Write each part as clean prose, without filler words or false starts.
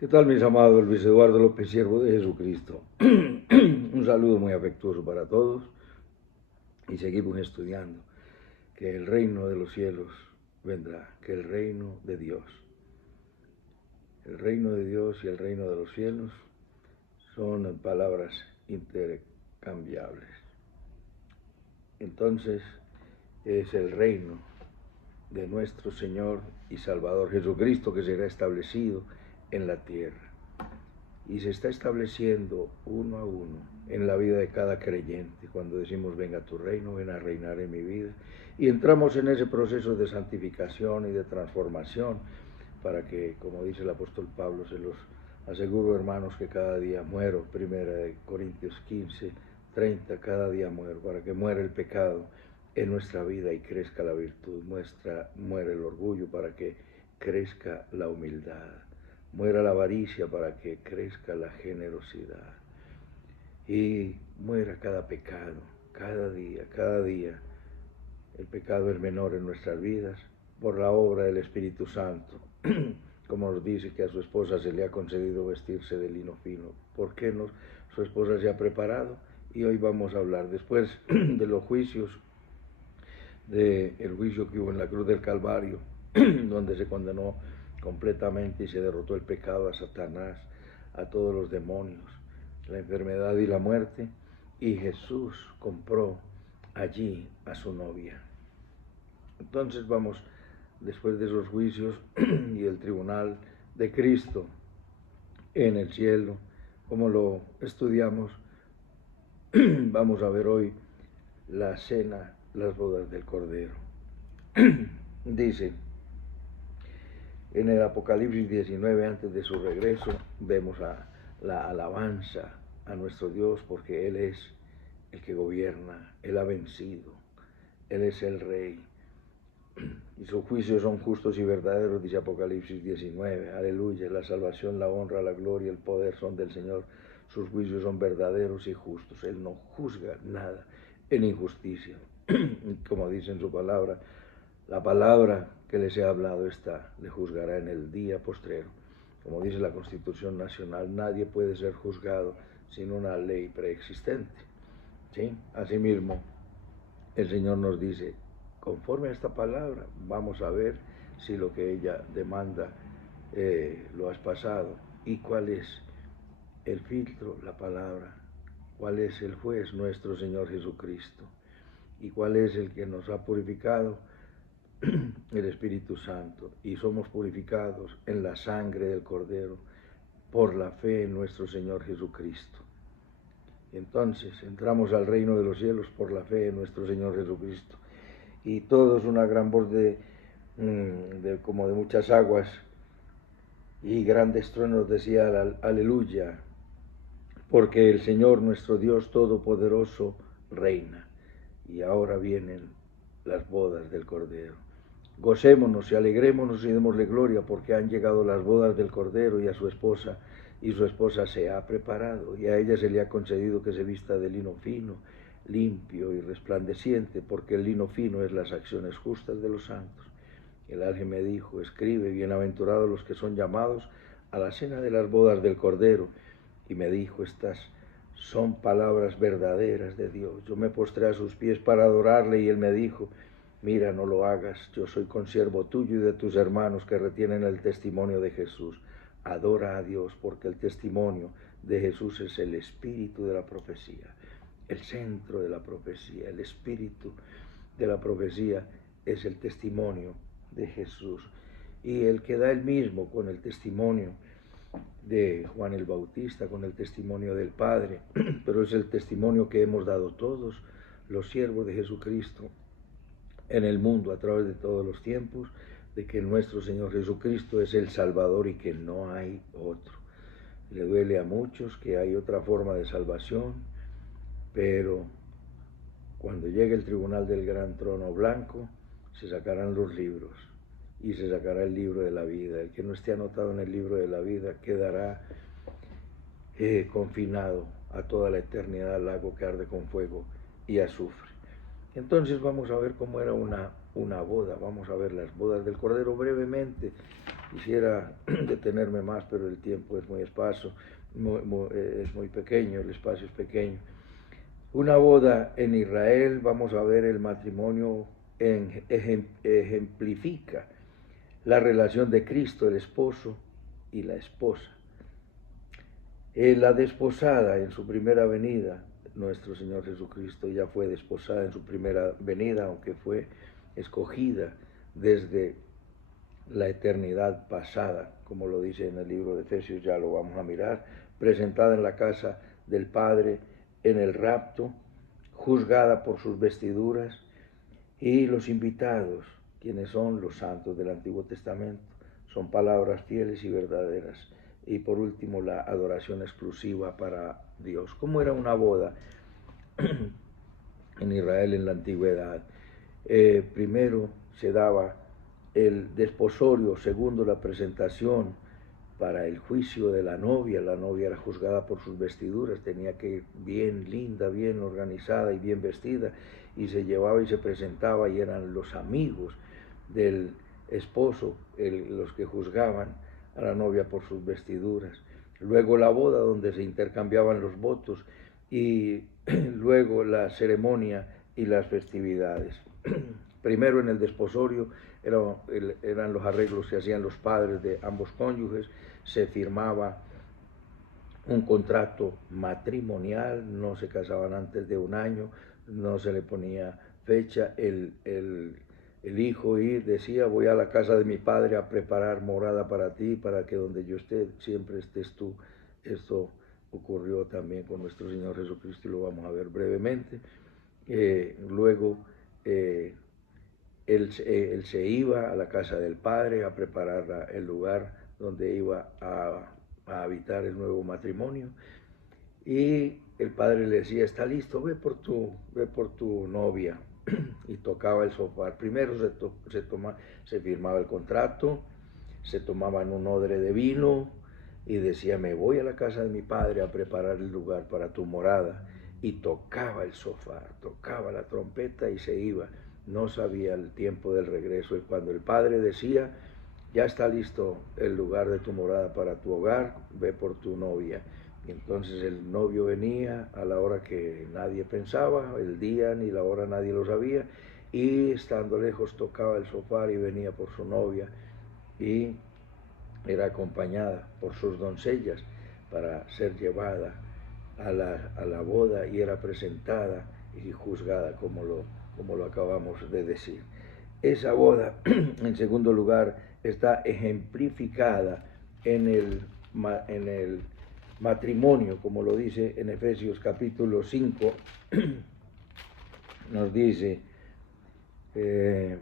¿Qué tal, mis amados? Luis Eduardo López, siervo de Jesucristo. Un saludo muy afectuoso para todos y seguimos estudiando que el reino de los cielos vendrá, que el reino de Dios y el reino de los cielos son palabras intercambiables. Entonces es el reino de nuestro Señor y Salvador Jesucristo que será establecido en la tierra. Y se está estableciendo uno a uno en la vida de cada creyente. Cuando decimos, venga tu reino, ven a reinar en mi vida. Y entramos en ese proceso de santificación y de transformación para que, como dice el apóstol Pablo, se los aseguro, hermanos, que cada día muero. 1 Corintios 15, 30, cada día muero, para que muera el pecado en nuestra vida y crezca la virtud. Muera el orgullo para que crezca la humildad. Muera la avaricia para que crezca la generosidad. Y muera cada pecado, cada día. El pecado es menor en nuestras vidas por la obra del Espíritu Santo. Como nos dice que a su esposa se le ha concedido vestirse de lino fino. ¿Por qué no? Su esposa se ha preparado y hoy vamos a hablar, después de los juicios, del juicio que hubo en la cruz del Calvario, donde se condenó completamente y se derrotó el pecado, a Satanás, a todos los demonios, la enfermedad y la muerte, y Jesús compró allí a su novia. Entonces vamos, después de esos juicios y el tribunal de Cristo en el cielo, como lo estudiamos, vamos a ver hoy la cena, las bodas del Cordero. Dice en el Apocalipsis 19, antes de su regreso, vemos la alabanza a nuestro Dios, porque Él es el que gobierna, Él ha vencido, Él es el Rey, y sus juicios son justos y verdaderos, dice Apocalipsis 19, aleluya, la salvación, la honra, la gloria, el poder son del Señor, sus juicios son verdaderos y justos, Él no juzga nada en injusticia, como dice en su palabra, la palabra que les he hablado esta le juzgará en el día postrero. Como dice la Constitución Nacional, nadie puede ser juzgado sin una ley preexistente. ¿Sí? Asimismo, el Señor nos dice, conforme a esta palabra, vamos a ver si lo que ella demanda lo has pasado. ¿Y cuál es el filtro? La palabra. ¿Cuál es el juez? Nuestro Señor Jesucristo. ¿Y cuál es el que nos ha purificado? El Espíritu Santo, y somos purificados en la sangre del Cordero por la fe en nuestro Señor Jesucristo. Y entonces entramos al reino de los cielos por la fe en nuestro Señor Jesucristo. Y todo es una gran voz como de muchas aguas y grandes truenos decía aleluya, porque el Señor nuestro Dios Todopoderoso reina. Y ahora vienen las bodas del Cordero. Gocémonos y alegrémonos y démosle gloria, porque han llegado las bodas del Cordero y su esposa se ha preparado, y a ella se le ha concedido que se vista de lino fino, limpio y resplandeciente, porque el lino fino es las acciones justas de los santos. El ángel me dijo, escribe, bienaventurados los que son llamados a la cena de las bodas del Cordero, y me dijo, estas son palabras verdaderas de Dios. Yo me postré a sus pies para adorarle, y él me dijo, mira, no lo hagas, yo soy consiervo tuyo y de tus hermanos que retienen el testimonio de Jesús. Adora a Dios, porque el testimonio de Jesús es el espíritu de la profecía, el centro de la profecía, el espíritu de la profecía es el testimonio de Jesús. Y el que da el mismo con el testimonio de Juan el Bautista, con el testimonio del Padre, pero es el testimonio que hemos dado todos los siervos de Jesucristo en el mundo a través de todos los tiempos, de que nuestro Señor Jesucristo es el Salvador y que no hay otro. Le duele a muchos que hay otra forma de salvación, pero cuando llegue el tribunal del gran trono blanco, se sacarán los libros y se sacará el libro de la vida. El que no esté anotado en el libro de la vida quedará confinado a toda la eternidad al lago que arde con fuego y azufre. Entonces vamos a ver cómo era una boda, vamos a ver las bodas del Cordero brevemente. Quisiera detenerme más, pero el tiempo es muy escaso, es muy pequeño, el espacio es pequeño. Una boda en Israel, vamos a ver, el matrimonio ejemplifica la relación de Cristo, el esposo y la esposa. La desposada en su primera venida, nuestro Señor Jesucristo ya fue desposada en su primera venida, aunque fue escogida desde la eternidad pasada, como lo dice en el libro de Efesios, ya lo vamos a mirar, presentada en la casa del Padre en el rapto, juzgada por sus vestiduras, y los invitados, quienes son los santos del Antiguo Testamento, son palabras fieles y verdaderas. Y por último, la adoración exclusiva para Dios. ¿Cómo era una boda en Israel en la antigüedad? Primero se daba el desposorio, segundo la presentación para el juicio de la novia era juzgada por sus vestiduras, tenía que ir bien linda, bien organizada y bien vestida, y se llevaba y se presentaba, y eran los amigos del esposo los que juzgaban a la novia por sus vestiduras. Luego la boda, donde se intercambiaban los votos, y luego la ceremonia y las festividades. Primero en el desposorio eran los arreglos que hacían los padres de ambos cónyuges, se firmaba un contrato matrimonial, no se casaban antes de un año, no se le ponía fecha, el hijo decía, voy a la casa de mi padre a preparar morada para ti, para que donde yo esté, siempre estés tú. Esto ocurrió también con nuestro Señor Jesucristo y lo vamos a ver brevemente. Luego él se iba a la casa del Padre a preparar el lugar donde iba a habitar el nuevo matrimonio, y el Padre le decía, está listo, ve por tu novia, y tocaba el sofá. Primero se firmaba el contrato, se tomaban un odre de vino y decía, me voy a la casa de mi padre a preparar el lugar para tu morada, y tocaba el sofá, tocaba la trompeta y se iba. No sabía el tiempo del regreso, y cuando el padre decía, ya está listo el lugar de tu morada para tu hogar, ve por tu novia. Y entonces el novio venía a la hora que nadie pensaba, el día ni la hora nadie lo sabía, y estando lejos tocaba el sofá y venía por su novia, y era acompañada por sus doncellas para ser llevada a la boda, y era presentada y juzgada como lo acabamos de decir. Esa boda, en segundo lugar, está ejemplificada en el matrimonio, como lo dice en Efesios capítulo 5, nos dice,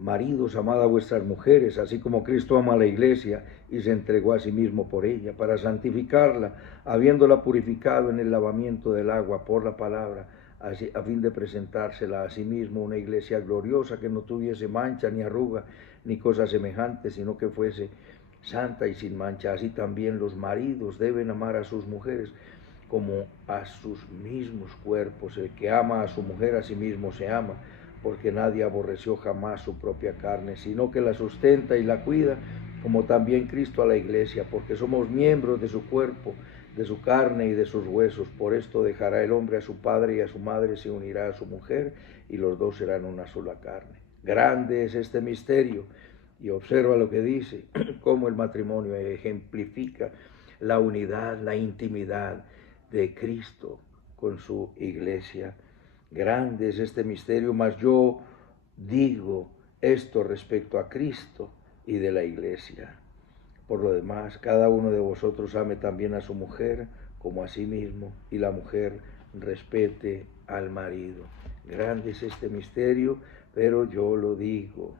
maridos, amad a vuestras mujeres, así como Cristo ama a la iglesia y se entregó a sí mismo por ella, para santificarla, habiéndola purificado en el lavamiento del agua por la palabra, a fin de presentársela a sí mismo una iglesia gloriosa, que no tuviese mancha ni arruga ni cosa semejante, sino que fuese santa y sin mancha. Así también los maridos deben amar a sus mujeres como a sus mismos cuerpos. El que ama a su mujer a sí mismo se ama, porque nadie aborreció jamás su propia carne, sino que la sustenta y la cuida, como también Cristo a la iglesia, porque somos miembros de su cuerpo, de su carne y de sus huesos. Por esto dejará el hombre a su padre y a su madre, se unirá a su mujer, y los dos serán una sola carne. Grande es este misterio, y observa lo que dice, cómo el matrimonio ejemplifica la unidad, la intimidad de Cristo con su iglesia. Grande es este misterio, mas yo digo esto respecto a Cristo y de la iglesia. Por lo demás, cada uno de vosotros ame también a su mujer como a sí mismo, y la mujer respete al marido. Grande es este misterio, pero yo lo digo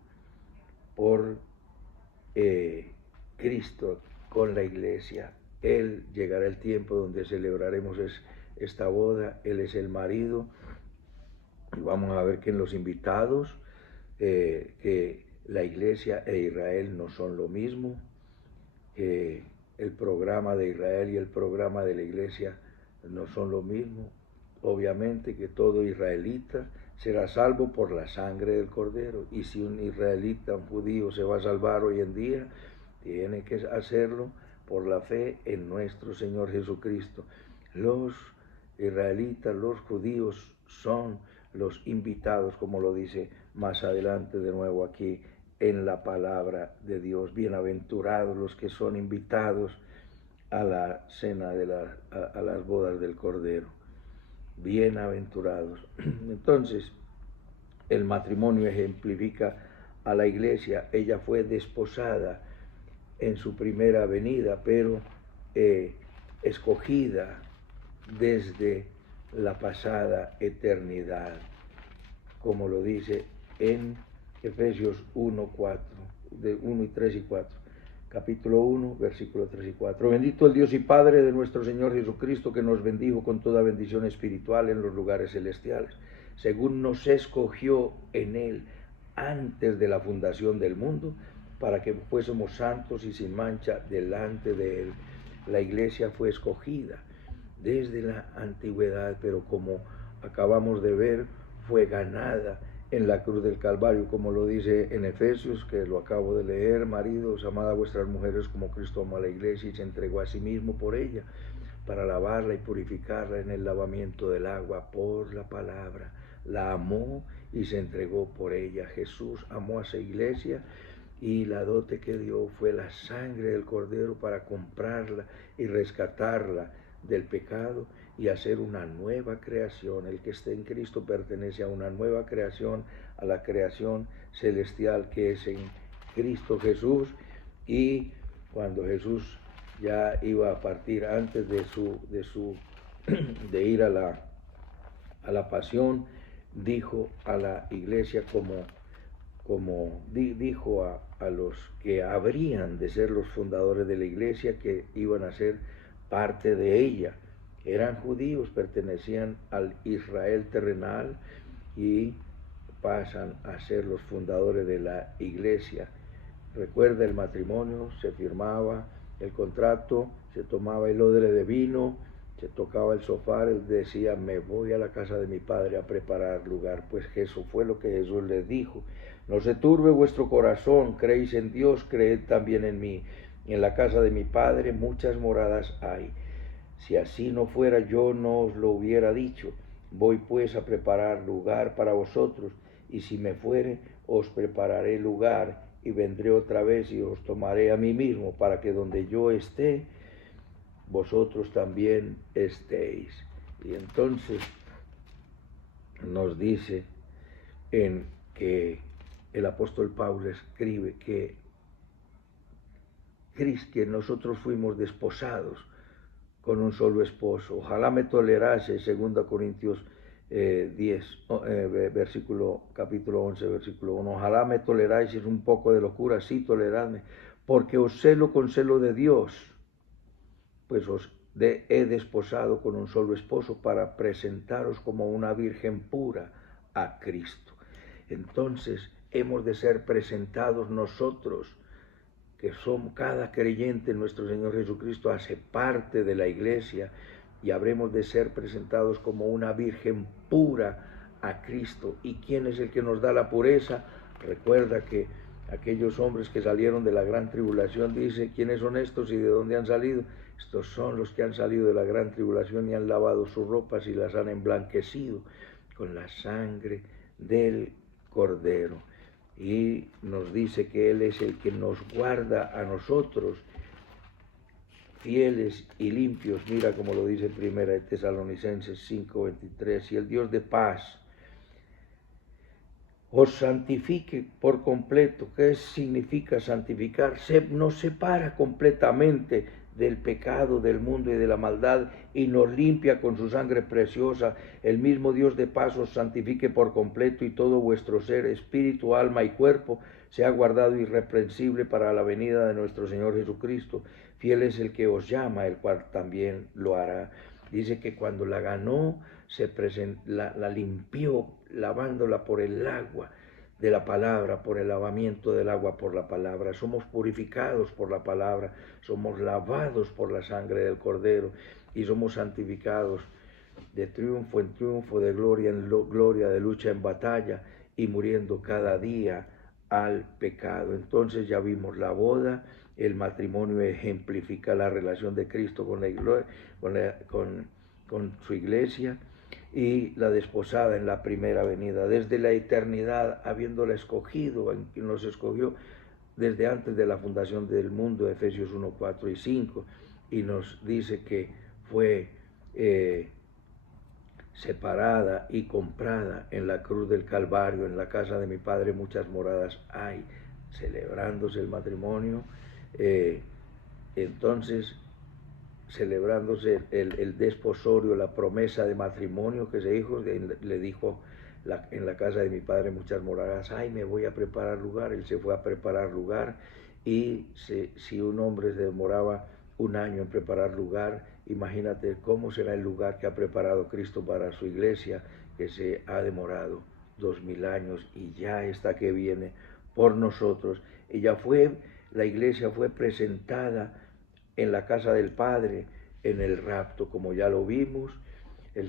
por Cristo con la iglesia. Él llegará el tiempo donde celebraremos esta boda. Él es el marido, y vamos a ver que en los invitados, que la iglesia e Israel no son lo mismo. El programa de Israel y el programa de la iglesia no son lo mismo. Obviamente que todo israelita será salvo por la sangre del Cordero, y si un israelita, un judío, se va a salvar hoy en día, Tiene que hacerlo por la fe en nuestro Señor Jesucristo. Los israelitas, los judíos son los invitados, como lo dice más adelante de nuevo aquí en la palabra de Dios. Bienaventurados los que son invitados a la cena a las bodas del Cordero. Bienaventurados. Entonces, el matrimonio ejemplifica a la iglesia. Ella fue desposada en su primera venida, pero escogida desde la pasada eternidad, como lo dice en Efesios 1, 4, de 1 y 3 y 4. Capítulo 1, versículo 3 y 4. Bendito el Dios y Padre de nuestro Señor Jesucristo, que nos bendijo con toda bendición espiritual en los lugares celestiales, según nos escogió en Él antes de la fundación del mundo, para que fuésemos santos y sin mancha delante de Él. La iglesia fue escogida desde la antigüedad, pero como acabamos de ver, fue ganada en la cruz del Calvario, como lo dice en Efesios, que lo acabo de leer: maridos, amad a vuestras mujeres como Cristo amó a la iglesia y se entregó a sí mismo por ella, para lavarla y purificarla en el lavamiento del agua por la palabra. La amó y se entregó por ella. Jesús amó a su iglesia y la dote que dio fue la sangre del Cordero para comprarla y rescatarla del pecado y hacer una nueva creación. El que esté en Cristo pertenece a una nueva creación, a la creación celestial que es en Cristo Jesús. Y cuando Jesús ya iba a partir, antes de ir a la pasión, dijo a la iglesia, como dijo a los que habrían de ser los fundadores de la iglesia, que iban a ser parte de ella. Eran judíos, pertenecían al Israel terrenal y pasan a ser los fundadores de la iglesia. Recuerda, el matrimonio, se firmaba el contrato, se tomaba el odre de vino, se tocaba el sofá, él decía: me voy a la casa de mi padre a preparar lugar. Pues eso fue lo que Jesús les dijo: no se turbe vuestro corazón, creéis en Dios, creed también en mí. En la casa de mi padre muchas moradas hay. Si así no fuera, yo no os lo hubiera dicho. Voy pues a preparar lugar para vosotros, y si me fuere, os prepararé lugar, y vendré otra vez y os tomaré a mí mismo, para que donde yo esté, vosotros también estéis. Y entonces nos dice en que el apóstol Pablo escribe que nosotros fuimos desposados con un solo esposo. Ojalá me tolerase, 2 Corintios 10, capítulo 11, versículo 1. Ojalá me toleráis, es un poco de locura, sí, toleradme, porque os celo con celo de Dios, pues os he desposado con un solo esposo para presentaros como una virgen pura a Cristo. Entonces hemos de ser presentados nosotros, que somos, cada creyente en nuestro Señor Jesucristo hace parte de la iglesia, y habremos de ser presentados como una virgen pura a Cristo. ¿Y quién es el que nos da la pureza? Recuerda que aquellos hombres que salieron de la gran tribulación, dice: ¿quiénes son estos y de dónde han salido? Estos son los que han salido de la gran tribulación y han lavado sus ropas y las han emblanquecido con la sangre del Cordero. Y nos dice que Él es el que nos guarda a nosotros fieles y limpios. Mira como lo dice Primera de Tesalonicenses 5:23: y el Dios de paz os santifique por completo. ¿Qué significa santificar? Nos separa completamente del pecado, del mundo y de la maldad, y nos limpia con su sangre preciosa. El mismo Dios de paz os santifique por completo, y todo vuestro ser, espíritu, alma y cuerpo, sea guardado irreprensible para la venida de nuestro Señor Jesucristo. Fiel es el que os llama, el cual también lo hará. Dice que cuando la ganó, la limpió, lavándola por el agua de la palabra, por el lavamiento del agua por la palabra. Somos purificados por la palabra, somos lavados por la sangre del Cordero, y somos santificados de triunfo en triunfo, de gloria en gloria, de lucha en batalla, y muriendo cada día al pecado. Entonces ya vimos la boda, el matrimonio ejemplifica la relación de Cristo con su iglesia, y la desposada en la primera venida, desde la eternidad, habiéndola escogido, en quien nos escogió desde antes de la fundación del mundo, Efesios 1, 4 y 5, y nos dice que fue separada y comprada en la cruz del Calvario. En la casa de mi Padre muchas moradas hay, celebrándose el matrimonio, entonces celebrándose el desposorio, la promesa de matrimonio que se dijo, le dijo, en la casa de mi Padre muchas moradas hay, me voy a preparar lugar. Él se fue a preparar lugar, y si un hombre se demoraba un año en preparar lugar, imagínate cómo será el lugar que ha preparado Cristo para su iglesia, que se ha demorado 2000 años y ya está que viene por nosotros. Y ya la iglesia fue presentada en la casa del Padre en el rapto, como ya lo vimos.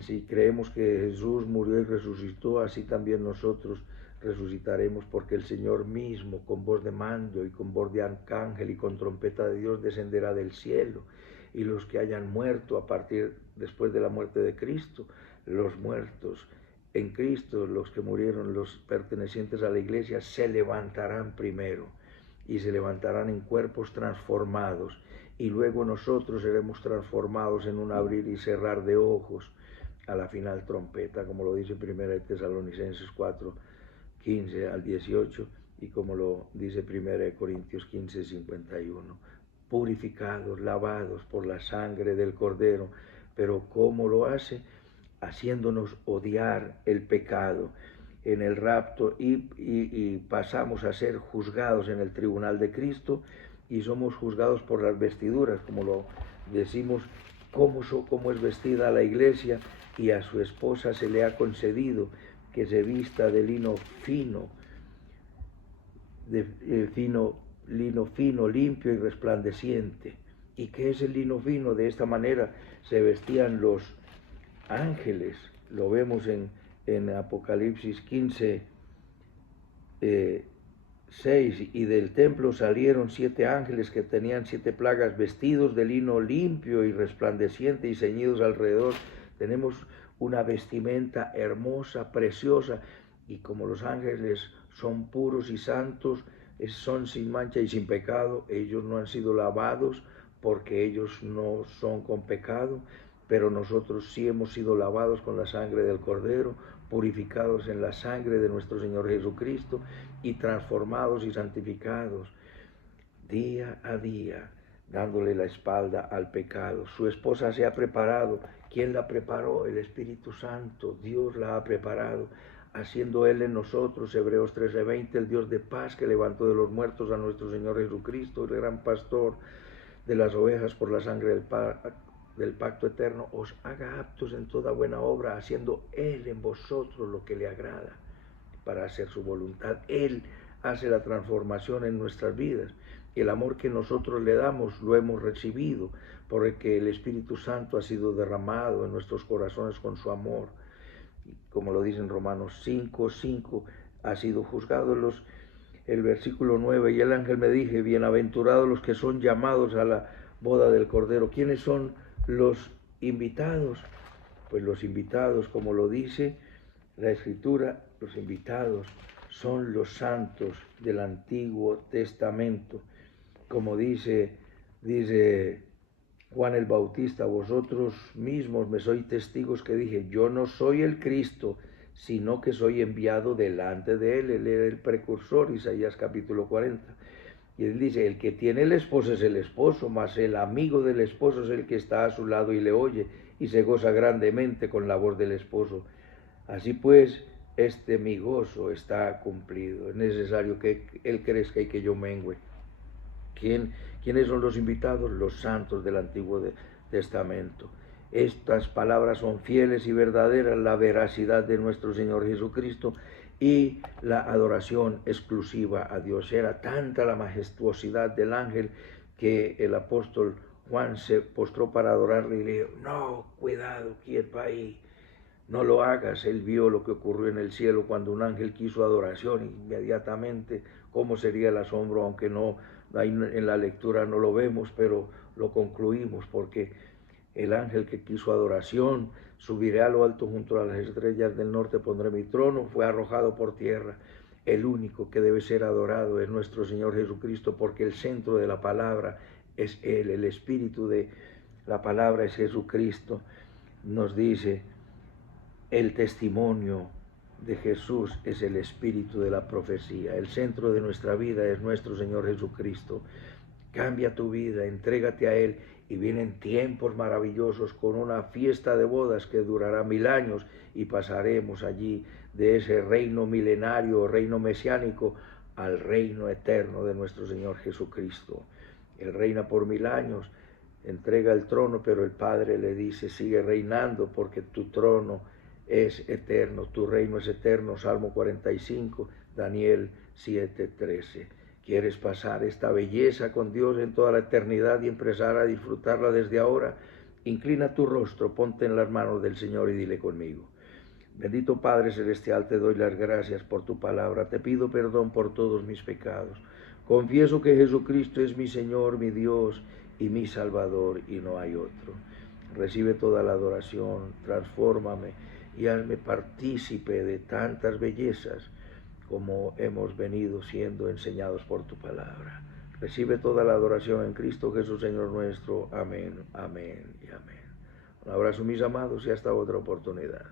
Si creemos que Jesús murió y resucitó, así también nosotros resucitaremos, porque el Señor mismo, con voz de mando y con voz de arcángel y con trompeta de Dios, descenderá del cielo, y los que hayan muerto después de la muerte de Cristo, los muertos en Cristo, los que murieron, los pertenecientes a la iglesia, se levantarán primero, y se levantarán en cuerpos transformados, y luego nosotros seremos transformados en un abrir y cerrar de ojos a la final trompeta, como lo dice 1 Tesalonicenses 4, 15 al 18, y como lo dice 1 Corintios 15, 51. Purificados, lavados por la sangre del Cordero. Pero ¿cómo lo hace? Haciéndonos odiar el pecado en el rapto, y pasamos a ser juzgados en el tribunal de Cristo, y somos juzgados por las vestiduras, como lo decimos, cómo es vestida la iglesia, y a su esposa se le ha concedido que se vista de lino fino, lino fino, limpio y resplandeciente. ¿Y qué es el lino fino? De esta manera se vestían los ángeles. Lo vemos en Apocalipsis 15, 6, y del templo salieron 7 ángeles que tenían 7 plagas, vestidos de lino limpio y resplandeciente y ceñidos alrededor. Tenemos una vestimenta hermosa, preciosa, y como los ángeles son puros y santos, son sin mancha y sin pecado, ellos no han sido lavados porque ellos no son con pecado, pero nosotros sí hemos sido lavados con la sangre del Cordero, purificados en la sangre de nuestro Señor Jesucristo y transformados y santificados día a día, dándole la espalda al pecado. Su esposa se ha preparado. ¿Quién la preparó? El Espíritu Santo. Dios la ha preparado, haciendo Él en nosotros, Hebreos 13:20, el Dios de paz, que levantó de los muertos a nuestro Señor Jesucristo, el gran pastor de las ovejas, por la sangre del pacto eterno, os haga aptos en toda buena obra, haciendo Él en vosotros lo que le agrada, para hacer su voluntad. Él hace la transformación en nuestras vidas. El amor que nosotros le damos lo hemos recibido, porque el Espíritu Santo ha sido derramado en nuestros corazones con su amor. Como lo dice en Romanos 5:5, ha sido juzgado el versículo 9, y el ángel me dije, bienaventurados los que son llamados a la boda del Cordero. ¿Quiénes son los invitados? Pues los invitados, como lo dice la Escritura, los invitados son los santos del Antiguo Testamento. Como dice Juan el Bautista, vosotros mismos me sois testigos que dije, yo no soy el Cristo, sino que soy enviado delante de él. Él era el precursor, Isaías capítulo 40. Y él dice, el que tiene el esposo es el esposo, mas el amigo del esposo es el que está a su lado y le oye, y se goza grandemente con la voz del esposo. Así pues, mi gozo está cumplido. Es necesario que Él crezca y que yo mengüe. ¿Quiénes son los invitados? Los santos del Antiguo Testamento. Estas palabras son fieles y verdaderas, la veracidad de nuestro Señor Jesucristo y la adoración exclusiva a Dios. Era tanta la majestuosidad del ángel que el apóstol Juan se postró para adorarle y le dijo, no, cuidado, ¿quién va ahí? No lo hagas. Él vio lo que ocurrió en el cielo cuando un ángel quiso adoración, inmediatamente cómo sería el asombro, aunque no ahí en la lectura no lo vemos, pero lo concluimos, porque el ángel que quiso adoración, subiré a lo alto junto a las estrellas del norte, pondré mi trono, fue arrojado por tierra. El único que debe ser adorado es nuestro Señor Jesucristo, porque el centro de la palabra es Él, el espíritu de la palabra es Jesucristo. Nos dice, el testimonio de Jesús es el espíritu de la profecía. El centro de nuestra vida es nuestro Señor Jesucristo. Cambia tu vida, entrégate a Él y vienen tiempos maravillosos con una fiesta de bodas que durará 1000 años y pasaremos allí de ese reino milenario, reino mesiánico, al reino eterno de nuestro Señor Jesucristo. Él reina por 1000 años, entrega el trono, pero el Padre le dice, sigue reinando porque tu trono es eterno, tu reino es eterno. Salmo 45, Daniel 7:13. ¿Quieres pasar esta belleza con Dios en toda la eternidad y empezar a disfrutarla desde ahora? Inclina tu rostro, ponte en las manos del Señor y dile conmigo. Bendito Padre Celestial, te doy las gracias por tu palabra. Te pido perdón por todos mis pecados. Confieso que Jesucristo es mi Señor, mi Dios y mi Salvador, y no hay otro. Recibe toda la adoración, transfórmame y hazme partícipe de tantas bellezas como hemos venido siendo enseñados por tu palabra. Recibe toda la adoración en Cristo Jesús, Señor nuestro. Amén, amén y amén. Un abrazo, mis amados, y hasta otra oportunidad.